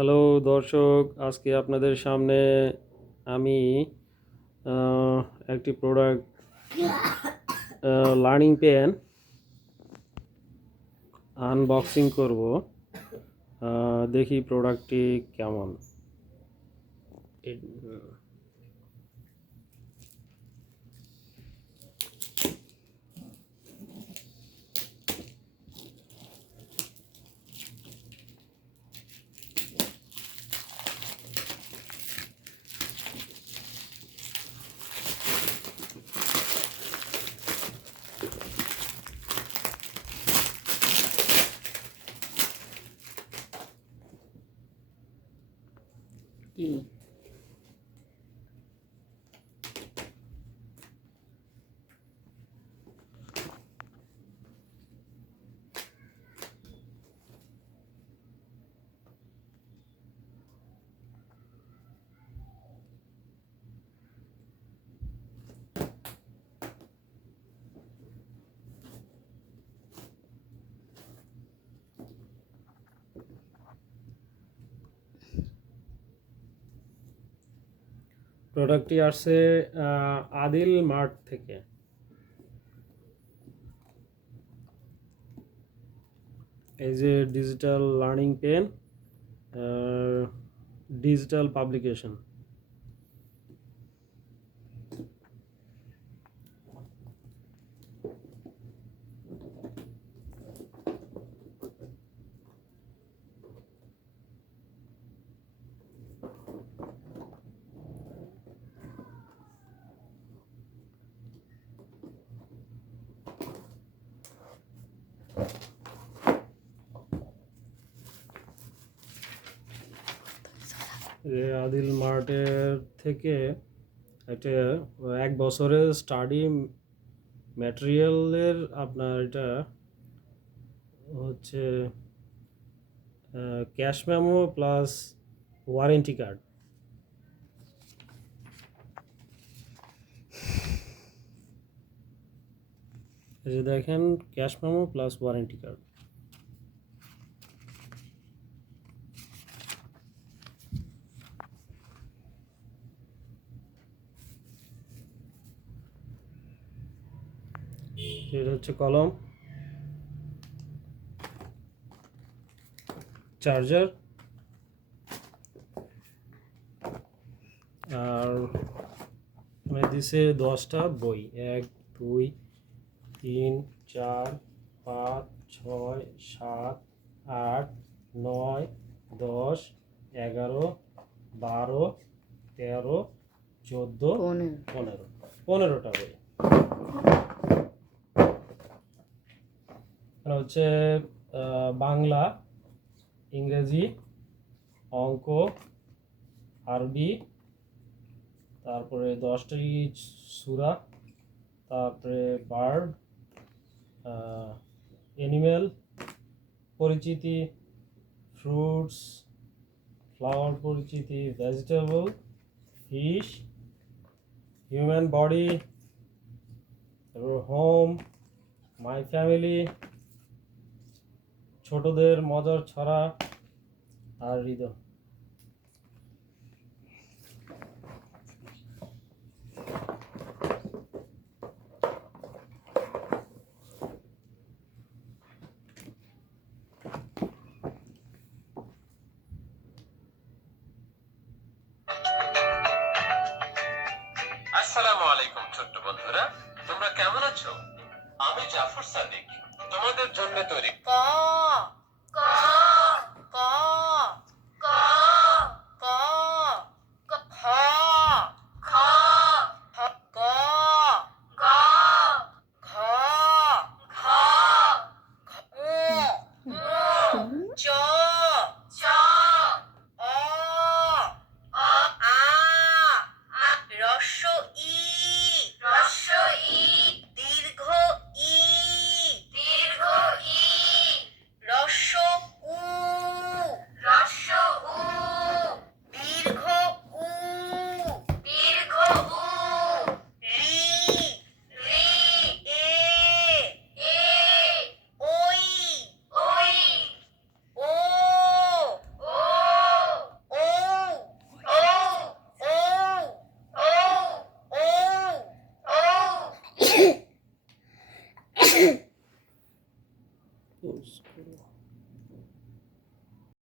Hello দর্শক, আজকে আপনাদের সামনে আমি আহ, একটি প্রোডাক্ট লার্নিং পেন আনবক্সিং করব। দেখি প্রোডাক্টটি কেমন। কি প্রোডাক্টটি আসছে আদিল মার্ট থেকে। এই যে digital learning pen, digital publication. Adil মার্টের থেকে একটা 1 বছরের স্টাডি ম্যাটেরিয়ালের আপনার এটা হচ্ছে cash memo plus warranty card. এই যে দেখেন, cash memo plus warranty card. এটা হচ্ছে কলম, চার্জার, আর দিছে 10টা বই। 1 2 3 4 5 6 7 8 9 10 11 12 13 14 15 15টা বই। এখানে হচ্ছে বাংলা, ইংরেজি, অঙ্ক, আরবি, তারপরে 10টি সূরা, তারপরে বার্ড, অ্যানিমেল পরিচিতি, ফ্রুটস, ফ্লাওয়ার পরিচিতি, ভেজিটেবল, ফিশ, হিউম্যান বডি, তারপর হোম, মাই ফ্যামিলি, ছোটদের মজার ছড়া, আর হৃদয়। আসসালামু আলাইকুম ছোট্ট বন্ধুরা, তোমরা কেমন আছো? আমি জাফর সাদিক তোমাদের জন্য তৈরি ক ক ক ক ক খ খ গ গ ঘ ঘ চ চ অ অ আ রস্য ই রস্য ই দীর্ঘ ই দীর্ঘ ই রস্য Pause করো।